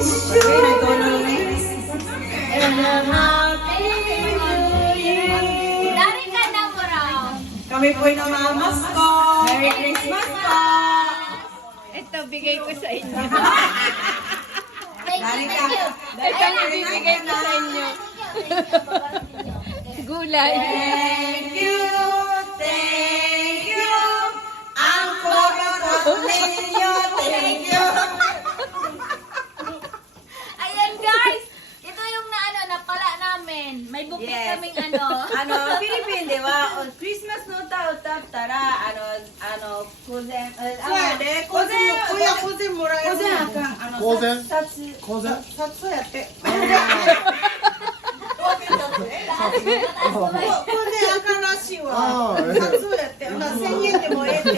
wish you and a happy new year. Dari ka na mo raw. Kami po'y namamasko. Merry Christmas po. Ito, bigay ko sa inyo. Thank Dari you, ka. thank you. Ito ang ibibigay ko sa inyo. Gulay. Thank you. Thank you. Ang pagkakot ninyo. Thank you. Ayan guys, ito yung napala namin. May bukit Yes. kaming Philippine, di ba? On Christmas no ta utaptara, kuzen, kuya kuzen morai. Kuzen akan, Kuzen? satsu. Kuzen? Satsu yatte. Kuzen akan rashi wa. Satsu yatte. 1000円でもええって。